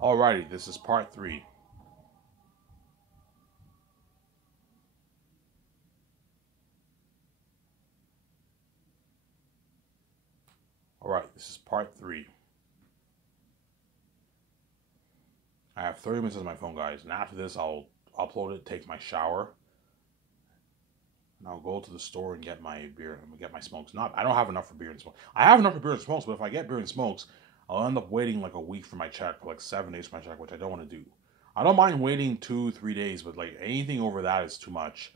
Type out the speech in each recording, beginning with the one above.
Alrighty, this is part 3. Alright, this is part 3. I have 30 minutes on my phone, guys, and after this I'll upload it, take my shower, and I'll go to the store and get my beer and get my smokes. I don't have enough for beer and smokes. I have enough for beer and smokes, but if I get beer and smokes, I'll end up waiting like a week for my check, for like 7 days for my check, which I don't want to do. I don't mind waiting 2-3 days, but like anything over that is too much.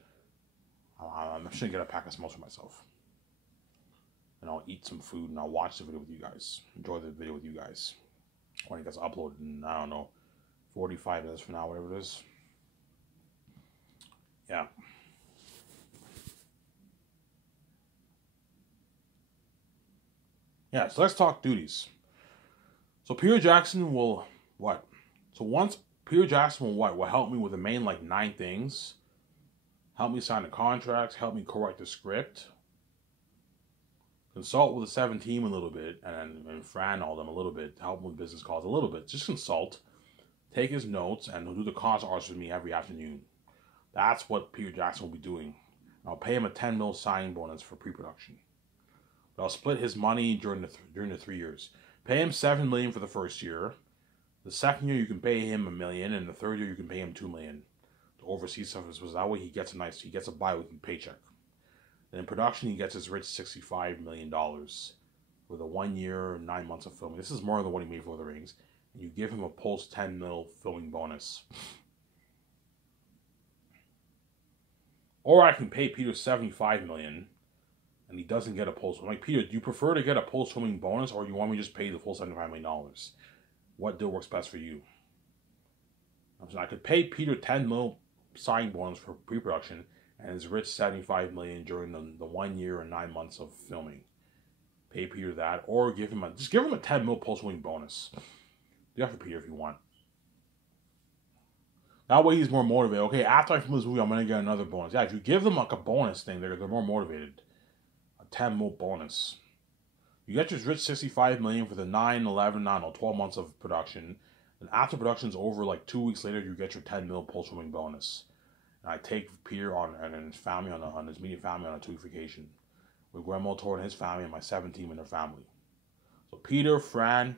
I'm just gonna get a pack of smokes for myself. And I'll eat some food and I'll watch the video with you guys. Enjoy the video with you guys. When it gets uploaded in, I don't know, 45 minutes from now, whatever it is. Yeah. Yeah, so let's talk duties. So Peter Jackson will what? So once Peter Jackson will what? Will help me with the main like 9 things. Help me sign the contracts, help me co-write the script. Consult with the 7 team a little bit, and Fran all them a little bit, help him with business calls a little bit. Just consult, take his notes, and he'll do the concept arts with me every afternoon. That's what Peter Jackson will be doing. And I'll pay him a 10 mil signing bonus for pre-production. But I'll split his money during the 3 years. Pay him $7 million for the first year. The second year you can pay him $1 million, and the third year you can pay him $2 million to oversee stuff. So that way he gets a bi-weekly paycheck. And in production, he gets his rich $65 million with a 1 year and 9 months of filming. This is more than what he made for Lord of the Rings. And you give him a post 10 mil filming bonus. Or I can pay Peter $75 million, and he doesn't get a post. I'm like, Peter, do you prefer to get a post filming bonus, or do you want me to just pay the full $75 million? What deal works best for you? So I could pay Peter 10 mil signing bonus for pre-production, and his rich $75 million during the 1 year and 9 months of filming. Pay Peter that, or give him a 10 mil post-wing bonus. Do that for Peter if you want. That way he's more motivated. Okay, after I film this movie, I'm gonna get another bonus. Yeah, if you give them like a bonus thing, they're more motivated. A 10 mil bonus. You get your rich $65 million for the 9, 11, 12 months of production. And after production's over, like 2 weeks later, you get your 10 mil post-filming bonus. And I take Peter and his family on his immediate family on a 2-week vacation with Guillermo Toro and his family and my 7 team and their family. So Peter, Fran,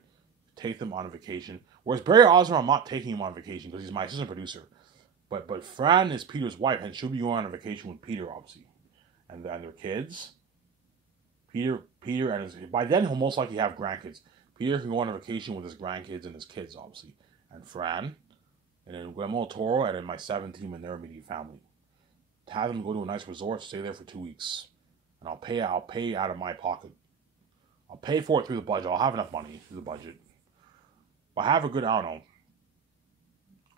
take them on a vacation. Whereas Barry Osborne, I'm not taking him on vacation because he's my assistant producer. But Fran is Peter's wife, and she'll be going on a vacation with Peter, obviously, and their kids. Peter and his, by then he'll most likely have grandkids. Peter can go on a vacation with his grandkids and his kids, obviously, and Fran. And then Guillermo Toro, and then my 7 team and their immediate family. To have them go to a nice resort, stay there for 2 weeks. And I'll pay out of my pocket. I'll pay for it through the budget. I'll have enough money through the budget. But I have a good, I don't know,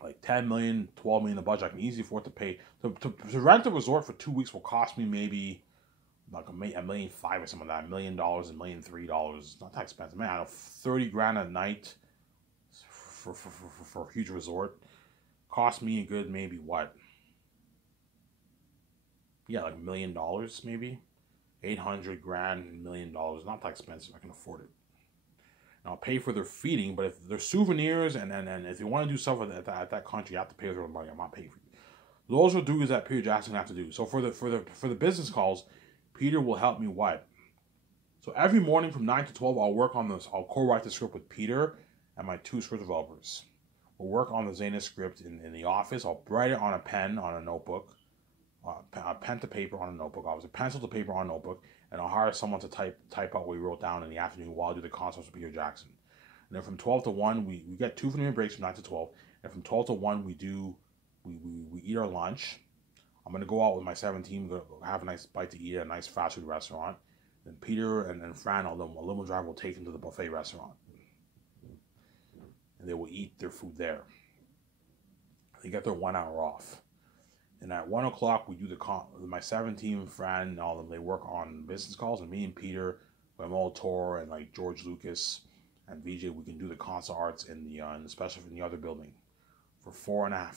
like 10 million, 12 million in the budget. I can easily afford to pay. To rent a resort for 2 weeks will cost me maybe like $1.5 million or something like that. $1 million, $1.3 million. It's not that expensive. Man, I know 30 grand a night for a huge resort. Cost me a good maybe what? Yeah, like $1 million maybe. 800 grand, $1 million. Not that expensive. I can afford it. And I'll pay for their feeding, but if they're souvenirs and if you want to do stuff at that country, you have to pay their own money. I'm not paying for you. Those are duties that Peter Jackson have to do. So for the business calls, Peter will help me what? So every morning from 9 to 12, I'll work on this. I'll co-write the script with Peter and my 2 script developers. We'll work on the Zena script in the office. I'll write it on a pen, on a notebook. Pen to paper on a notebook. Obviously, pencil to paper on a notebook. And I'll hire someone to type out what we wrote down in the afternoon while I do the concepts with Peter Jackson. And then from 12 to 1, we get 2 minute breaks from 9 to 12. And from 12 to 1, we eat our lunch. I'm going to go out with my 7 team, have a nice bite to eat at a nice fast food restaurant. Then Peter and Fran, a limo driver, will take them to the buffet restaurant. And they will eat their food there. They get their 1 hour off. And at 1 o'clock, we do my 7 team, Fran, and all of them, they work on business calls. And me and Peter, Guillermo Toro, and like George Lucas and VJ, we can do the concept arts in the other building. For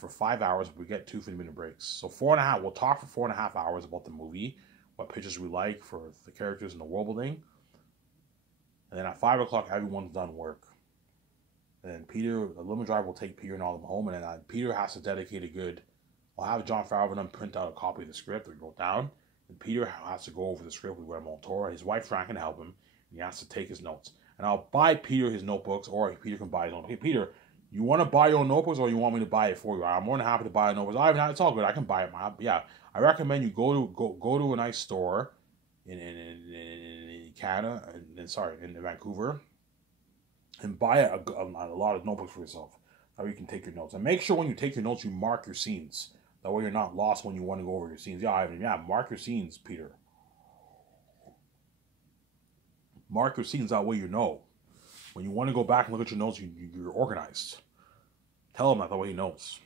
5 hours, we get 2 50-minute breaks. So 4.5, we'll talk for 4.5 hours about the movie, what pictures we like for the characters and the world building. And then at 5 o'clock, everyone's done work. And then Peter, the limo driver, will take Peter and all of them home, and then Peter has to dedicate a good. I'll have Jon Favreau and them print out a copy of the script or go down, and Peter has to go over the script with Guillermo del Toro. His wife Fran can help him. And he has to take his notes, and I'll buy Peter his notebooks, or Peter can buy his own. Hey, Peter, you want to buy your own notebooks, or you want me to buy it for you? I'm more than happy to buy notebooks. It's all good. I can buy it. Yeah, I recommend you go to a nice store in Canada, in Vancouver, and buy a lot of notebooks for yourself. That way you can take your notes. And make sure when you take your notes, you mark your scenes. That way you're not lost when you want to go over your scenes. Yeah, Ivan, mark your scenes, Peter. Mark your scenes, that way you know. When you want to go back and look at your notes, you're organized. Tell him that way he knows.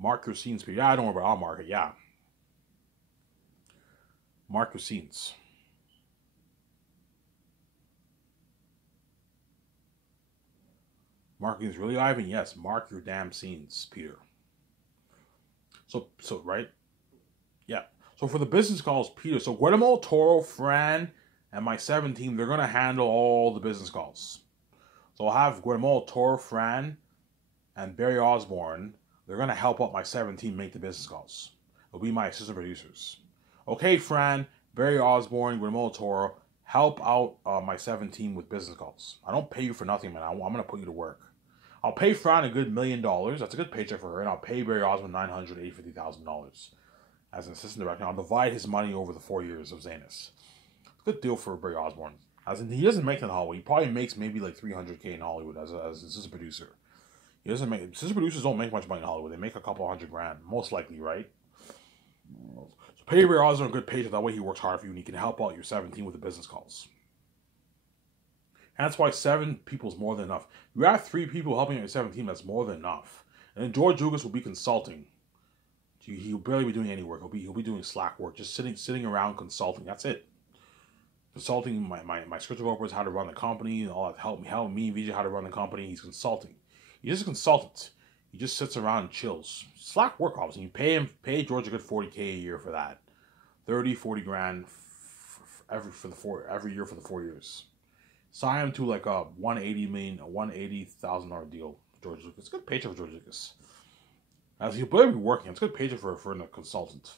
Mark your scenes, Peter. Yeah, I don't worry about it. I'll mark it, yeah. Mark your scenes. Marking is really Ivan? Yes, mark your damn scenes, Peter. So right? Yeah. So for the business calls, Peter, so Guillermo, Toro, Fran, and my 7 team, they're going to handle all the business calls. So I'll have Guillermo, Toro, Fran, and Barry Osborne. They're going to help out my 7 team make the business calls. It'll be my assistant producers. Okay, Fran, Barry Osborne, Guillermo, Toro, help out my 7 team with business calls. I don't pay you for nothing, man. I'm going to put you to work. I'll pay Fran a good $1 million. That's a good paycheck for her. And I'll pay Barry Osborne $950,000 as an assistant director. I'll divide his money over the 4 years of Zanus. Good deal for Barry Osborne. As in, he doesn't make that in Hollywood. He probably makes maybe like $300K in Hollywood as an assistant producer. He doesn't make. Assistant producers don't make much money in Hollywood. They make a couple $100,000, most likely, right? So pay Barry Osborne a good paycheck. That way he works hard for you and he can help out your 17 with the business calls. And that's why 7 people is more than enough. You have 3 people helping out your 17, that's more than enough. And then George Lucas will be consulting. He'll barely be doing any work. He'll be doing slack work, just sitting around consulting. That's it. Consulting my script developers how to run the company and all that. Help me, Vijay, how to run the company. He's consulting. He's just a consultant. He just sits around and chills. Slack work, obviously. You pay George a good $40K a year for that. 40 grand every year for the 4 years. Sign him to like a $180,000 deal. George Lucas. It's a good paycheck for George Lucas. As he'll probably be working, it's a good paycheck for a consultant.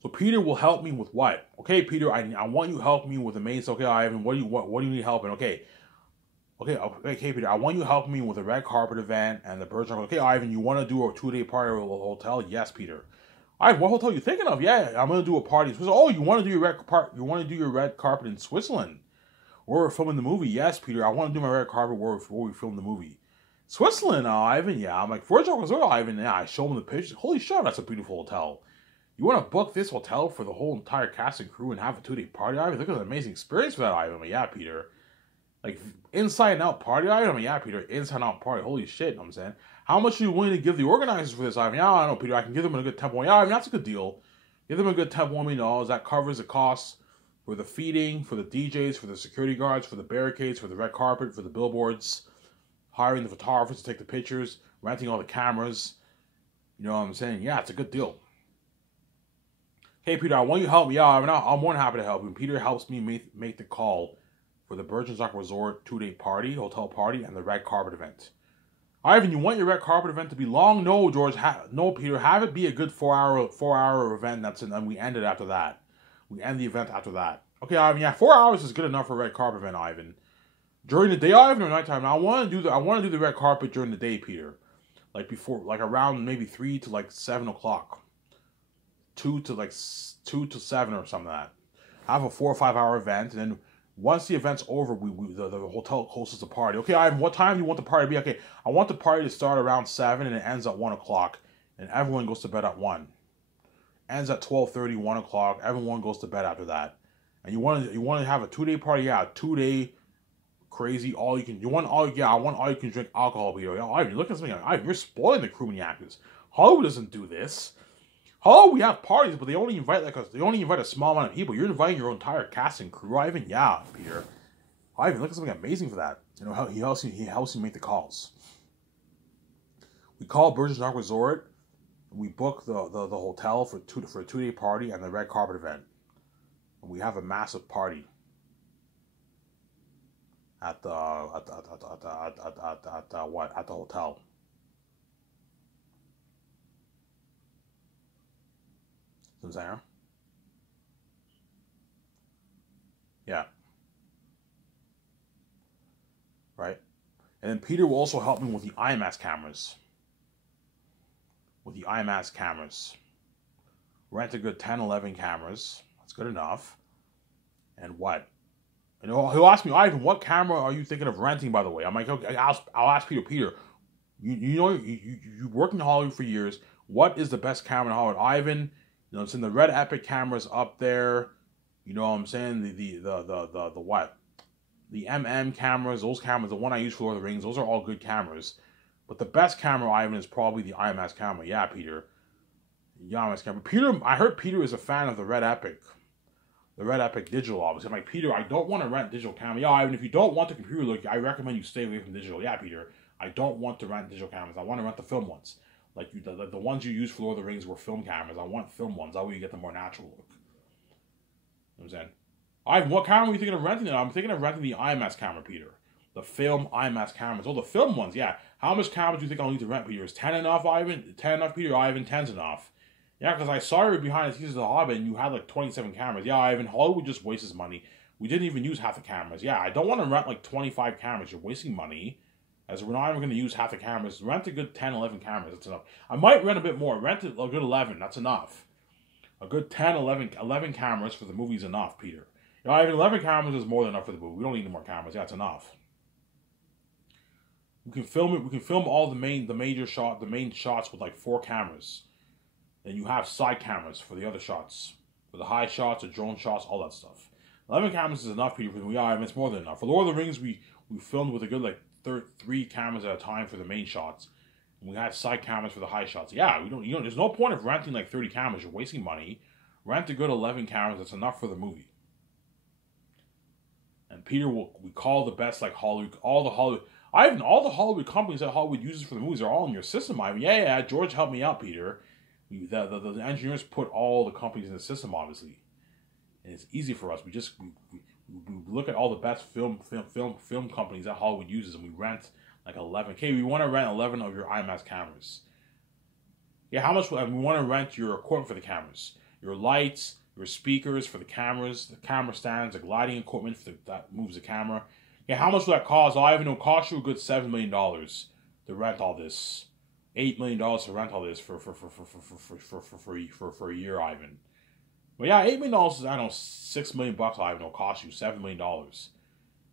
So Peter will help me with what? Okay, Peter, I want you to help me with the main. Okay, Ivan, what do you need help in? Okay, Peter, I want you to help me with the red carpet event and the birds. Okay, Ivan, you want to do a 2-day party at a hotel? Yes, Peter. Ivan, what hotel are you thinking of? Yeah, I'm gonna do a party. Oh, you want to do your red carpet in Switzerland? Where we're filming the movie? Yes, Peter. I want to do my red carpet where we film the movie. Switzerland, Ivan. Yeah, I'm like, Virgil was Ivan. Yeah, I show him the pictures. Holy shit, that's a beautiful hotel. You want to book this hotel for the whole entire cast and crew and have a 2-day party, Ivan? Look at an amazing experience for that, Ivan. Like, yeah, Peter. Like, inside and out party, Ivan? Yeah, Peter. Inside and out party. Holy shit, you know what I'm saying? How much are you willing to give the organizers for this, Ivan? Yeah, I don't know, Peter. I can give them a good $10 million. Yeah, I mean, that's a good deal. Give them a good $10 million. That covers the costs for the feeding, for the DJs, for the security guards, for the barricades, for the red carpet, for the billboards, hiring the photographers to take the pictures, renting all the cameras. You know what I'm saying? Yeah, it's a good deal. Hey, Peter, I want you to help me. Yeah, I'm more than happy to help you. And Peter helps me make the call for the Virgin Rock Resort 2-day party, hotel party, and the red carpet event. Ivan, you want your red carpet event to be long? No, George. No, Peter. Have it be a good 4-hour event. And we end it after that. We end the event after that. Okay, Ivan. Yeah, 4 hours is good enough for a red carpet event, Ivan. During the day, Ivan, or nighttime? I want to do the red carpet during the day, Peter. Like before, like around maybe 3 to like 7 o'clock. 2 to 7 or something like that. Have a 4 or 5 hour event, and then once the event's over, the hotel hosts a party. Okay, Ivan, what time do you want the party to be? Okay, I want the party to start around 7 and it ends at 1 o'clock, and everyone goes to bed at 1. Ends at 12:30, 1 o'clock. Everyone goes to bed after that. And you want to have a 2-day party? Yeah, 2-day crazy all you can. I want all you can drink alcohol. Peter. Ivan, look at something. Ivan, you're spoiling the crewman actors. Hollywood doesn't do this. Oh, we have parties, but they only invite a small amount of people. You're inviting your entire cast and crew, Ivan. Yeah, Peter. Ivan, look at something amazing for that. You know how he helps you make the calls. We call Virgin Rock Resort. And we book the hotel for a 2-day party and the red carpet event. And we have a massive party. at the hotel. You know what I'm saying? Yeah, right. And then Peter will also help me with the IMAX cameras. With the IMAX cameras, rent a good 10, 11 cameras. That's good enough. And what? And he'll ask me, Ivan, what camera are you thinking of renting? By the way, I'm like, okay, I'll ask Peter. Peter, you know you worked in Hollywood for years. What is the best camera in Hollywood? Ivan, you know, it's in the Red Epic cameras up there. You know what I'm saying? The what? The cameras, those cameras, the one I use for Lord of the Rings, those are all good cameras. But the best camera, Ivan, is probably the IMAX camera. Yeah, Peter. The IMAX camera. Peter, I heard Peter is a fan of the Red Epic. The Red Epic digital, obviously. I'm like, Peter, I don't want to rent digital camera. Yeah, Ivan, if you don't want the computer look, I recommend you stay away from digital. Yeah, Peter, I don't want to rent digital cameras. I want to rent the film ones. Like the ones you use for Lord of the Rings were film cameras. I want film ones. That way you get the more natural look. You know what I'm saying? Ivan, what camera are you thinking of renting? I'm thinking of renting the IMAX camera, Peter. The film IMAX cameras. Oh, the film ones, yeah. How much cameras do you think I'll need to rent, Peter? Is 10 enough, Ivan? 10 enough, Peter? Ivan, 10's enough. Yeah, because I saw you behind the scenes of The Hobbit and you had like 27 cameras. Yeah, Ivan, Hollywood just wastes money. We didn't even use half the cameras. Yeah, I don't want to rent like 25 cameras. You're wasting money. As we're not even going to use half the cameras. Rent a good 10, 11 cameras. That's enough. I might rent a bit more. Rent a good 11. That's enough. A good 10, 11 cameras for the movie is enough, Peter. You know, Ivan, 11 cameras is more than enough for the movie. We don't need any more cameras. Yeah, it's enough. We can film it. We can film all the main shots with like 4 cameras. Then you have side cameras for the other shots, for the high shots, the drone shots, all that stuff. 11 cameras is enough, Peter. Yeah, it's more than enough. For Lord of the Rings, we filmed with a good like 3 cameras at a time for the main shots. And we had side cameras for the high shots. Yeah, we don't. You know, there's no point of renting like 30 cameras. You're wasting money. Rent a good 11 cameras. That's enough for the movie. And Peter we call the best like Hollywood, all the Hollywood companies that Hollywood uses for the movies are all in your system. I mean, yeah, George helped me out, Peter. The engineers put all the companies in the system, obviously, and it's easy for us. We look at all the best film companies that Hollywood uses, and we rent like 11. Okay, we want to rent 11 of your IMAX cameras. Yeah, how much? And we want to rent your equipment for the cameras, your lights, your speakers for the cameras, the camera stands, the gliding equipment that moves the camera. Yeah, how much will that cost? I even know it cost you a good $7 million to rent all this. $8 million to rent all this for a year, Ivan. But yeah, $8 million is, I don't know, $6 million, Ivan, will cost you $7 million.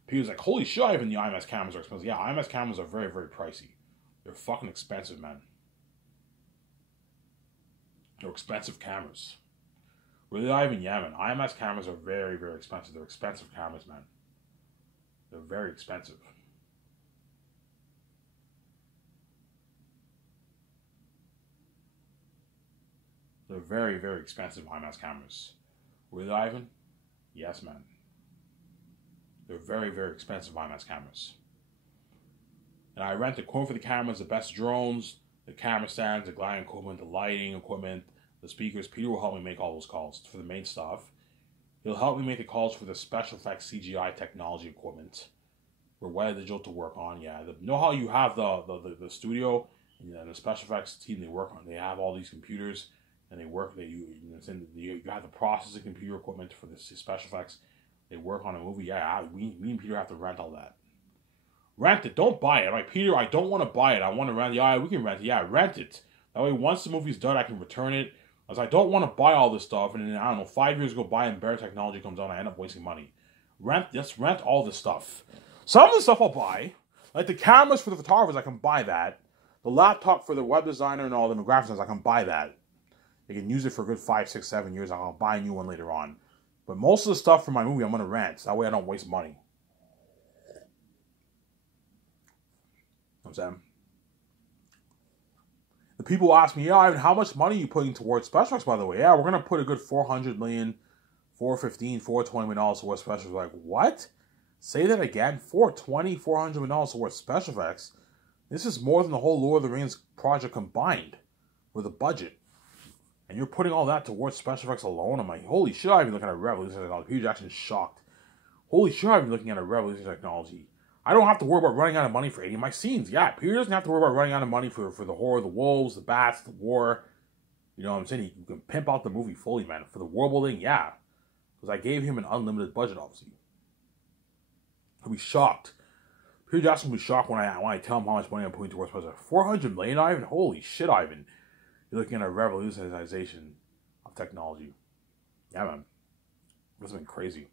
People's like, holy shit, Ivan, the IMAX cameras are expensive. Yeah, IMAX cameras are very, very pricey. They're fucking expensive, man. They're expensive cameras. Really, Ivan? Yeah, man. IMAX cameras are very, very expensive. They're expensive cameras, man. They're very expensive. They're very, very expensive IMAX cameras. Really, Ivan? Yes, man. They're very, very expensive IMAX cameras. And I rent equipment for the cameras, the best drones, the camera stands, the gliding equipment, the lighting equipment, the speakers. Peter will help me make all those calls for the main stuff. He'll help me make the calls for the special effects CGI technology equipment. For Weta Digital to work on, yeah. You know how you have the studio and the special effects team they work on. They have all these computers and they work. You have the processing computer equipment for the special effects. They work on a movie. Yeah, me and Peter have to rent all that. Rent it. Don't buy it. I'm like, Peter, I don't want to buy it. I want to rent it. Yeah, we can rent it. Yeah, rent it. That way, once the movie's done, I can return it. As I don't want to buy all this stuff, and then, I don't know, 5 years go by and better technology comes out, and I end up wasting money. Just rent all this stuff. Some of the stuff I'll buy, like the cameras for the photographers, I can buy that. The laptop for the web designer and all the graphic designers, I can buy that. They can use it for a good 5, 6, 7 years. I'll buy a new one later on. But most of the stuff for my movie, I'm going to rent. So that way I don't waste money. You know what I'm saying? The people ask me, yeah, Ivan, how much money are you putting towards special effects, by the way? Yeah, we're going to put a good $400 million, $415, $420 million towards special effects. Like, what? Say that again? $400 million towards special effects? This is more than the whole Lord of the Rings project combined with a budget. And you're putting all that towards special effects alone? I'm like, holy shit, I've been looking at revolutionary technology. Peter Jackson is shocked. Holy shit, I've been looking at a revolutionary technology. I don't have to worry about running out of money for any of my scenes. Yeah, Peter doesn't have to worry about running out of money for the horror, the wolves, the bats, the war. You know what I'm saying? You can pimp out the movie fully, man. For the world building, yeah. Because I gave him an unlimited budget, obviously. He'll be shocked. Peter Jackson will be shocked when I tell him how much money I'm putting towards President. $400 million, Ivan? Holy shit, Ivan. You're looking at a revolutionization of technology. Yeah, man. This has been crazy.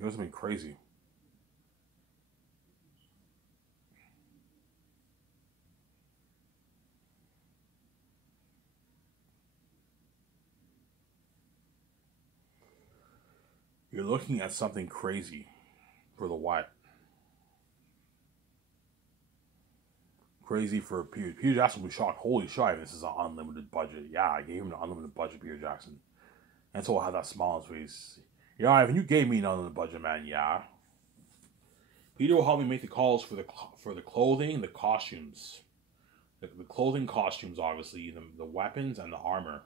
It has been crazy. You're looking at something crazy for the what? Crazy for Peter. Peter Jackson will be shocked. Holy shit, this is an unlimited budget. Yeah, I gave him an unlimited budget, Peter Jackson. And so I'll have that smile on his face. Yeah, Ivan, you gave me an unlimited budget, man. Yeah. Peter will help me make the calls for the clothing, the costumes. The clothing costumes, obviously, the weapons and the armor.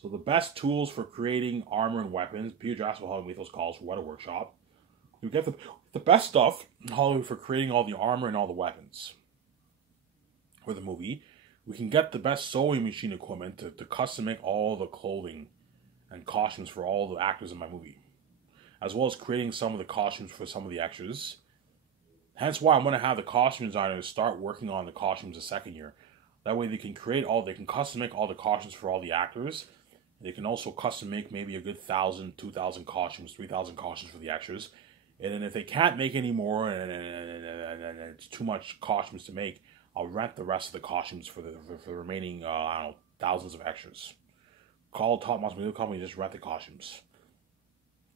So the best tools for creating armor and weapons, Peter Jackson will help me make those calls for Weta Workshop. You get the best stuff for creating all the armor and all the weapons for the movie. We can get the best sewing machine equipment to custom make all the clothing and costumes for all the actors in my movie, as well as creating some of the costumes for some of the extras. Hence why I'm going to have the costume designers start working on the costumes the second year. That way they can custom make all the costumes for all the actors. They can also custom make maybe a good 1,000, 2,000 costumes, 3,000 costumes for the extras. And then if they can't make any more and it's too much costumes to make, I'll rent the rest of the costumes for the remaining, thousands of extras. Call Top Monster Movie Company, just rent the costumes.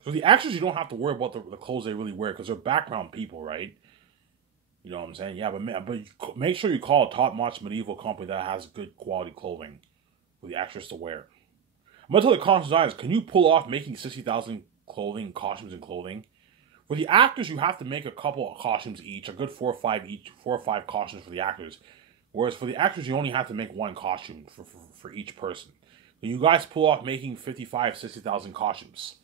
So the extras, you don't have to worry about the clothes they really wear because they're background people, right? You know what I'm saying? Yeah, but make sure you call a top-notch medieval company that has good quality clothing for the extras to wear. I'm going to tell the costume designers, can you pull off making 60,000 costumes and clothing? For the actors, you have to make a couple of costumes each, a good 4 or 5 costumes for the actors. Whereas for the actors, you only have to make one costume for each person. When you guys pull off making 55, 60,000 costumes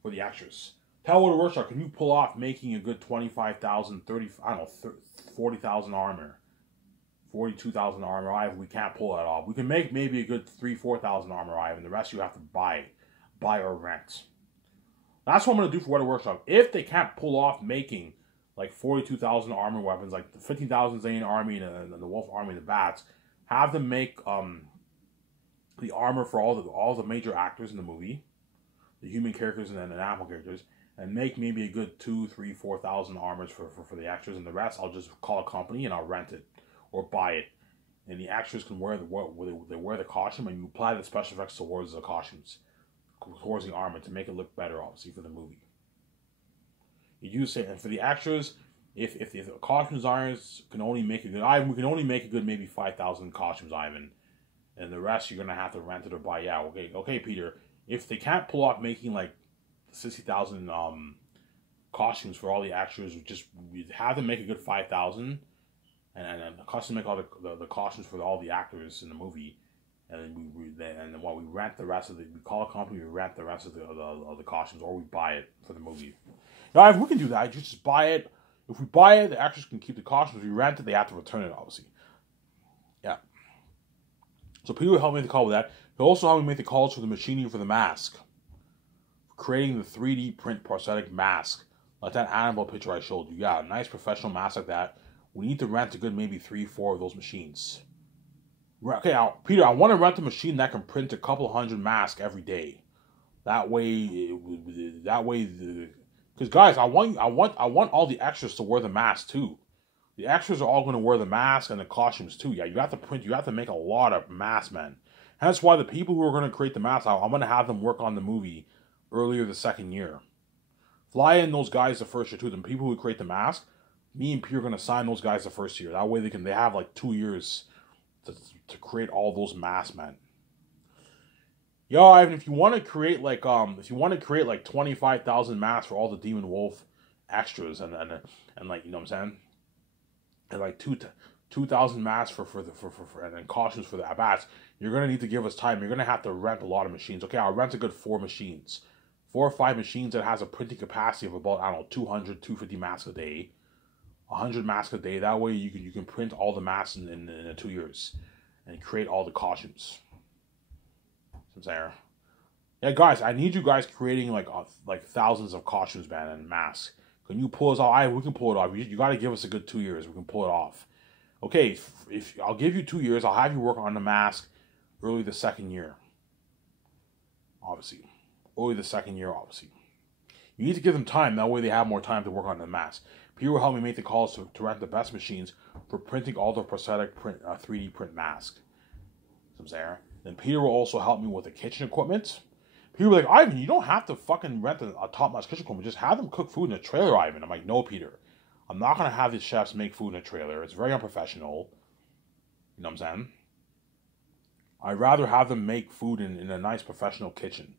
for the actors. Tell Weta Workshop, can you pull off making a good 25,000, 40,000 armor? 42,000 armor, Ivan, we can't pull that off. We can make maybe a good 4,000 armor, Ivan. The rest you have to buy or rent. That's what I'm going to do for Weta Workshop. If they can't pull off making like 42,000 armor weapons, like the 15,000 Zane army and the Wolf army and the Bats, have them make the armor for all the major actors in the movie, the human characters and then the animal characters, and make maybe a good 2, 3, 4,000 armors for the extras, and the rest I'll just call a company and I'll rent it or buy it, and the extras can wear the costume, and you apply the special effects towards the costumes, towards the armor to make it look better, obviously, for the movie. You use it, and for the extras, if the costume designers can only make a good, we can only make a good maybe 5,000 costumes, Ivan, and the rest you're gonna have to rent it or buy. Yeah, okay, Peter. If they can't pull off making like 60,000 costumes for all the extras, we have them make a good 5,000. And custom make all the costumes for all the actors in the movie, and then while we rent the rest of we call a company, we rent the rest of the costumes, or we buy it for the movie. Now, if we can do that, you just buy it. If we buy it, the actors can keep the costumes. If we rent it, they have to return it, obviously. Yeah. So Peter will help me make the call with that. He'll also help me make the calls for the machining for the mask, creating the 3D print prosthetic mask, like that Annabelle picture I showed you. Yeah, a nice professional mask like that. We need to rent a good maybe 3, 4 of those machines. Okay, Peter, I want to rent a machine that can print a couple hundred masks every day. That way, because guys, I want all the extras to wear the mask too. The extras are all going to wear the mask and the costumes too. Yeah, you have to make a lot of masks, man. That's why the people who are going to create the masks, I'm going to have them work on the movie earlier the second year. Fly in those guys the first year too. The people who create the mask, me and Peter are going to sign those guys the first year. That way they have like 2 years to create all those masks, man. Yo, Ivan, if you want to create like 25,000 masks for all the Demon Wolf extras and like, you know what I'm saying, and like 2,000 masks for and then costumes for the Bats, you're going to need to give us time. You're going to have to rent a lot of machines. Okay, I'll rent a good 4 machines. 4 or 5 machines that has a printing capacity of about, I don't know, 200, 250 masks a day. 100 masks a day. That way you can print all the masks in 2 years. And create all the costumes. I'm saying. Yeah, guys, I need you guys creating like thousands of costumes, man, and masks. Can you pull us off? We can pull it off. You got to give us a good 2 years. We can pull it off. Okay, if I'll give you 2 years, I'll have you work on the mask early the second year. Obviously. Early the second year, obviously. You need to give them time. That way they have more time to work on the mask. Peter will help me make the calls to rent the best machines for printing all the prosthetic 3D print masks. I'm saying. Then Peter will also help me with the kitchen equipment. Peter will be like, Ivan, you don't have to fucking rent a top-notch kitchen equipment. Just have them cook food in a trailer, Ivan. I'm like, no, Peter. I'm not going to have these chefs make food in a trailer. It's very unprofessional. You know what I'm saying? I'd rather have them make food in a nice professional kitchen.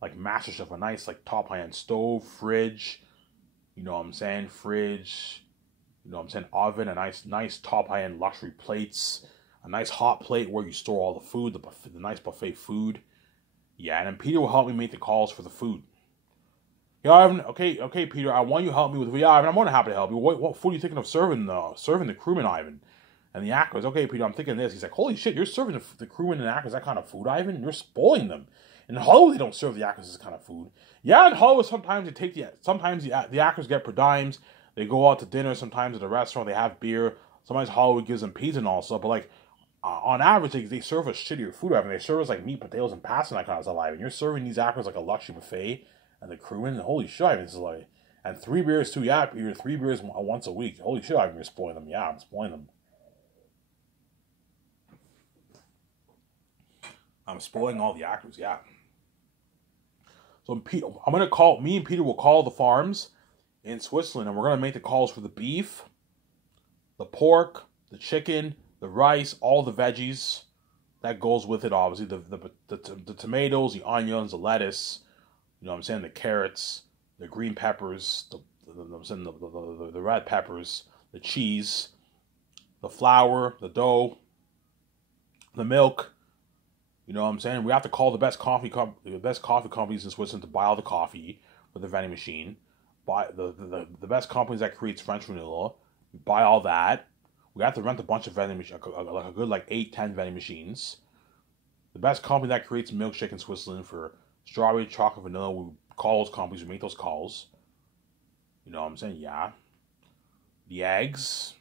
Like MasterChef, a nice like top high-end stove, fridge. You know what I'm saying? Fridge. You know what I'm saying? Oven, a nice top high-end luxury plates. A nice hot plate where you store all the food, the nice buffet food. Yeah, and then Peter will help me make the calls for the food. Yeah, Ivan, okay, Peter, I want you to help me with, yeah, Ivan, I'm more than happy to help you. What food are you thinking of serving the crewmen, Ivan? And the actors, okay, Peter, I'm thinking this. He's like, holy shit, you're serving the crewmen and actors that kind of food, Ivan? You're spoiling them. In Hollywood, they don't serve the actors this kind of food. Yeah, in Hollywood, sometimes the actors get per dimes. They go out to dinner, sometimes at a restaurant, they have beer. Sometimes Hollywood gives them pizza and all stuff, but like, on average, they serve us shittier food, Ivan. They serve us like meat, potatoes, and pasta and that kind of stuff, Ivan. You're serving these actors like a luxury buffet, and the crewmen, holy shit, Ivan, this is like, and 3 beers too, yeah, Peter, 3 beers once a week. Holy shit, Ivan, you're spoiling them. Yeah, I'm spoiling them. I'm spoiling all the actors, yeah. So me and Peter will call the farms in Switzerland, and we're going to make the calls for the beef, the pork, the chicken, the rice, all the veggies that goes with it, obviously. The tomatoes, the onions, the lettuce, you know what I'm saying, the carrots, the green peppers, the red peppers, the cheese, the flour, the dough, the milk. You know what I'm saying? We have to call the best coffee companies in Switzerland to buy all the coffee for the vending machine. Buy the best companies that creates French vanilla. Buy all that. We have to rent a bunch of vending machines, like a good 8-10 vending machines. The best company that creates milkshake in Switzerland for strawberry, chocolate, vanilla. We call those companies. We make those calls. You know what I'm saying? Yeah. The eggs.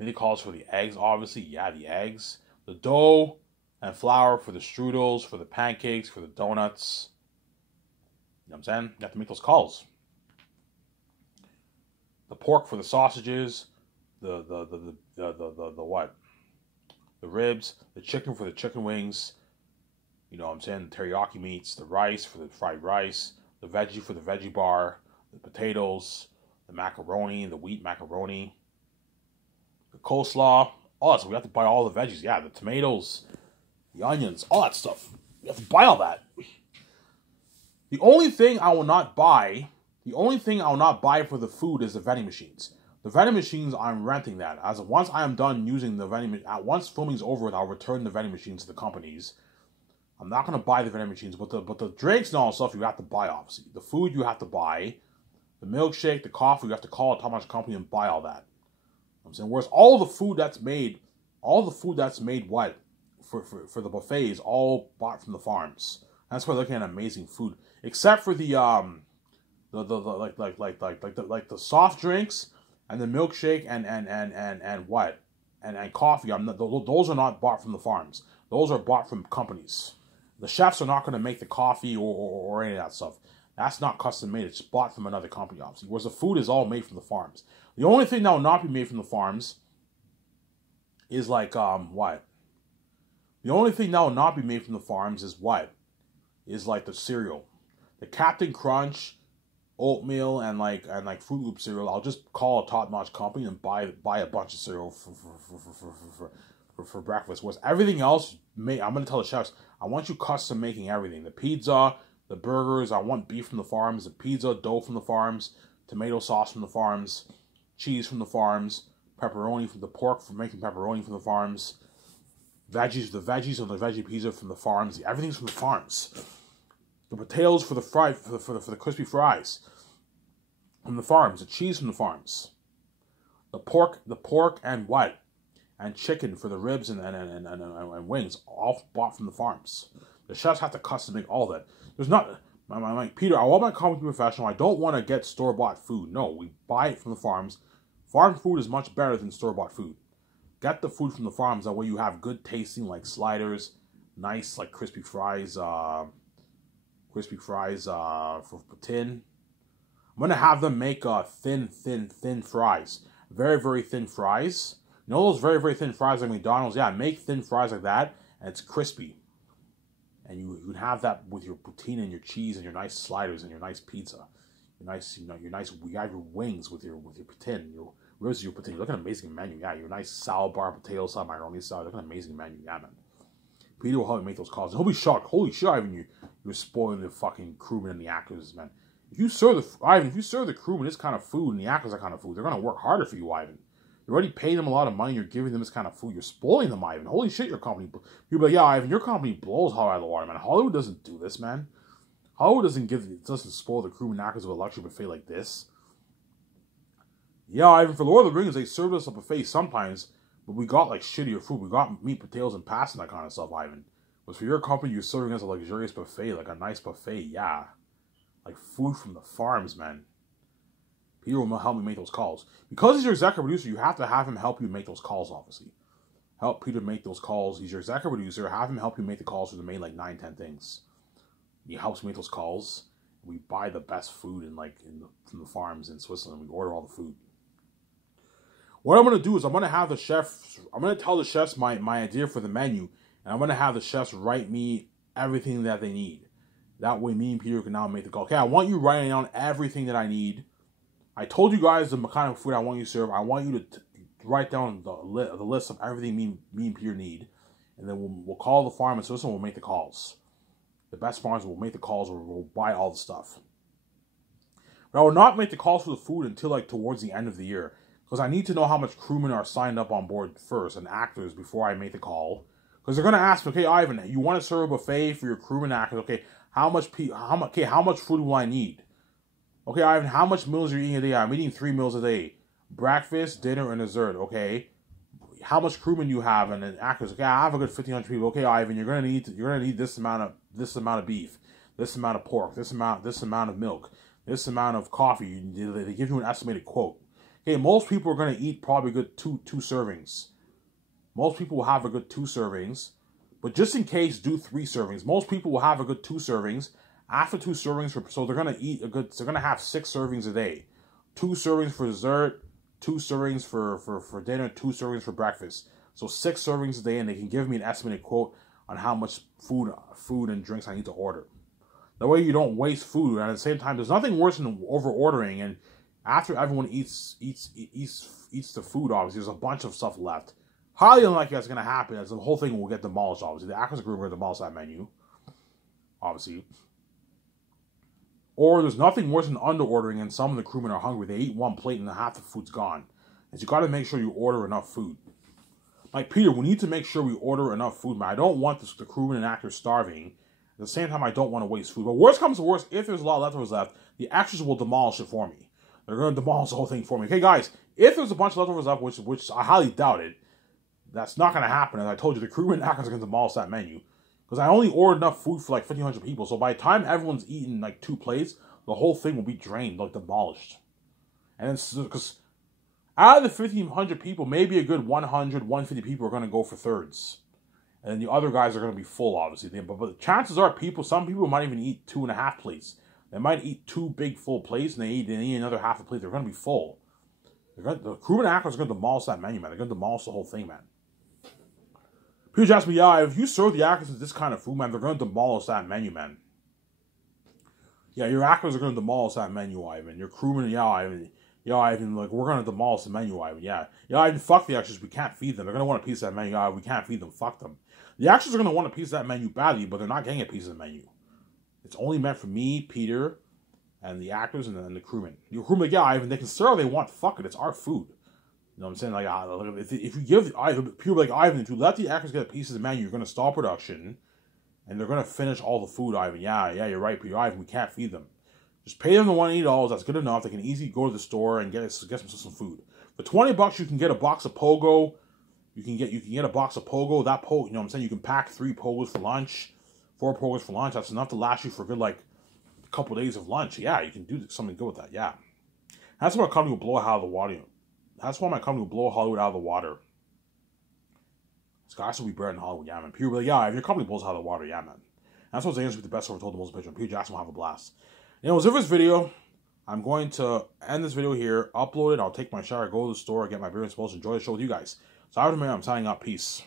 Make the calls for the eggs, obviously. Yeah, the eggs. The dough and flour for the strudels, for the pancakes, for the donuts. You know what I'm saying? You have to make those calls. The pork for the sausages. The what? The ribs, the chicken for the chicken wings, you know what I'm saying, the teriyaki meats, the rice for the fried rice, the veggie for the veggie bar, the potatoes, the macaroni, the wheat macaroni, the coleslaw, all that. So we have to buy all the veggies. Yeah, the tomatoes, the onions, all that stuff. We have to buy all that. The only thing I will not buy for the food is the vending machines. The vending machines, I'm renting that. Once I am done using the vending machine, once filming's over, I'll return the vending machines to the companies. I'm not going to buy the vending machines, but the drinks and all stuff you have to buy, obviously. The food you have to buy. The milkshake, the coffee, you have to call a top-notch company and buy all that. I'm saying, whereas all the food that's made what? For the buffet is all bought from the farms. That's why they're looking at amazing food. Except for the soft drinks and the milkshake and what? And coffee. Those are not bought from the farms. Those are bought from companies. The chefs are not going to make the coffee or any of that stuff. That's not custom made. It's bought from another company, obviously. Whereas the food is all made from the farms. The only thing that will not be made from the farms is like what? The only thing that will not be made from the farms is what? Is like the cereal, the Captain Crunch, oatmeal, and like Fruit Loop cereal. I'll just call a top-notch company and buy a bunch of cereal for breakfast. Whereas everything else, I'm gonna tell the chefs, I want you custom making everything. The pizza, the burgers, I want beef from the farms. The pizza dough from the farms, tomato sauce from the farms, cheese from the farms, pepperoni from the pork for making pepperoni from the farms. Veggies, the veggies on the veggie pizza from the farms. Everything's from the farms. The potatoes for the for the crispy fries from the farms. The cheese from the farms. The pork and what? And chicken for the ribs and wings, all bought from the farms. The chefs have to custom make all that. There's not, I'm like, Peter, I want my company to be professional. I don't want to get store-bought food. No, we buy it from the farms. Farm food is much better than store-bought food. Get the food from the farms. That way you have good tasting, like sliders, nice, like crispy fries for tin. I'm going to have them make thin fries. Very, very thin fries. You know those very, very thin fries like McDonald's? Yeah, make thin fries like that, and it's crispy. And you can have that with your poutine and your cheese and your nice sliders and your nice pizza. Your nice, you have your wings with your poutine, your ribs, your poutine. Look at an amazing menu. Yeah, your nice salad bar, potato salad, macaroni salad. Look at an amazing menu. Yeah, man. Peter will help you make those calls. He'll be shocked. Holy shit, Ivan, you're spoiling the fucking crewmen and the actors, man. If you serve the crewmen this kind of food and the actors that kind of food, they're gonna work harder for you, Ivan. You're already paying them a lot of money. You're giving them this kind of food. You're spoiling them, Ivan. Holy shit, your company. You'll be like, yeah, Ivan, your company blows hot out of the water, man. Hollywood doesn't do this, man. Hollywood doesn't spoil the crewmen and actors with a luxury buffet like this. Yeah, Ivan, for Lord of the Rings, they served us a buffet sometimes, but we got like shittier food. We got meat, potatoes, and pasta and that kind of stuff, Ivan. But for your company, you're serving us a luxurious buffet, like a nice buffet, yeah. Like food from the farms, man. Peter will help me make those calls. Because he's your executive producer, you have to have him help you make those calls, obviously. Help Peter make those calls. He's your executive producer. Have him help you make the calls for the main, like, 9, 10 things. He helps make those calls. We buy the best food from the farms in Switzerland. We order all the food. What I'm going to do is I'm going to have the chef, I'm going to tell the chefs my idea for the menu, and I'm going to have the chefs write me everything that they need. That way me and Peter can now make the call. Okay, I want you writing down everything that I need. I told you guys the kind of food I want you to serve. I want you to write down the list of everything me and Peter need. And then we'll call the farm and so we'll make the calls. The best farms will make the calls or we'll buy all the stuff. But I will not make the calls for the food until like towards the end of the year. Because I need to know how much crewmen are signed up on board first and actors before I make the call. Because they're going to ask me, okay, Ivan, you want to serve a buffet for your crewmen and actors? Okay, how much food will I need? Okay, Ivan, how much meals are you eating a day? I'm eating 3 meals a day. Breakfast, dinner, and dessert. Okay. How much crewmen you have and then actors? Okay, I have a good 1,500 people. Okay, Ivan, you're gonna need this amount of beef, this amount of pork, this amount of milk, this amount of coffee. They give you an estimated quote. Okay, most people are gonna eat probably a good two servings. Most people will have a good 2 servings, but just in case, do 3 servings. Most people will have a good 2 servings. After 2 servings, so they're gonna eat they're gonna have 6 servings a day. 2 servings for dessert, 2 servings for dinner, 2 servings for breakfast. So 6 servings a day, and they can give me an estimated quote on how much food and drinks I need to order. That way you don't waste food, and at the same time, there's nothing worse than over ordering. And after everyone eats the food, obviously there's a bunch of stuff left. Highly unlikely that's gonna happen, as the whole thing will get demolished. Obviously, the actors group will demolish that menu. Obviously. Or there's nothing worse than under-ordering and some of the crewmen are hungry. They eat 1 plate and half the food's gone. And you got to make sure you order enough food. Like, Peter, we need to make sure we order enough food, man. I don't want the crewmen and actors starving. At the same time, I don't want to waste food. But worst comes to worst, if there's a lot of leftovers left, the actors will demolish it for me. They're going to demolish the whole thing for me. Okay, guys, if there's a bunch of leftovers left, which I highly doubt it, that's not going to happen. As I told you, the crewmen and actors are going to demolish that menu. Because I only ordered enough food for like 1,500 people. So by the time everyone's eaten like 2 plates, the whole thing will be drained, like demolished. And it's because out of the 1,500 people, maybe a good 100, 150 people are going to go for thirds. And then the other guys are going to be full, obviously. But chances are some people might even eat 2.5 plates. They might eat 2 big full plates and they eat another half a plate. They're going to be full. The crewmen and actors are going to demolish that menu, man. They're going to demolish the whole thing, man. People just ask me, yeah, if you serve the actors this kind of food, man, they're going to demolish that menu, man. Yeah, your actors are going to demolish that menu, Ivan. Your crewmen, yeah, Ivan, like, we're going to demolish the menu, Ivan, yeah. Yeah, Ivan, fuck the actors, we can't feed them. They're going to want a piece of that menu, yeah, we can't feed them, fuck them. The actors are going to want a piece of that menu badly, but they're not getting a piece of the menu. It's only meant for me, Peter, and the actors and the crewmen. Your crewmen, like, yeah, Ivan, they can serve all they want, fuck it, it's our food. You know what I'm saying? Like, if you give people like Ivan, if you let the actors get a piece of the menu, you're going to stall production, and they're going to finish all the food, Ivan. Yeah, you're right, Peter Ivan. We can't feed them. Just pay them the $180. That's good enough. They can easily go to the store and get some food. For $20, you can get a box of Pogo. You can get a box of Pogo. That Pogo, you know what I'm saying? You can pack 3 Pogos for lunch, 4 Pogos for lunch. That's enough to last you for a good, like, a couple of days of lunch. Yeah, you can do something good with that. Yeah. That's why my company will blow out of the water. That's why my company will blow Hollywood out of the water. This guy will be better than Hollywood, yeah, man. People will be like, yeah, if your company blows out of the water, yeah, man. That's what Zane's with the best ever told the most picture. Peter Jackson will have a blast. Anyways, if this video, I'm going to end this video here, upload it, I'll take my shower, go to the store, get my beer and supposed to enjoy the show with you guys. So I'm signing out. Peace.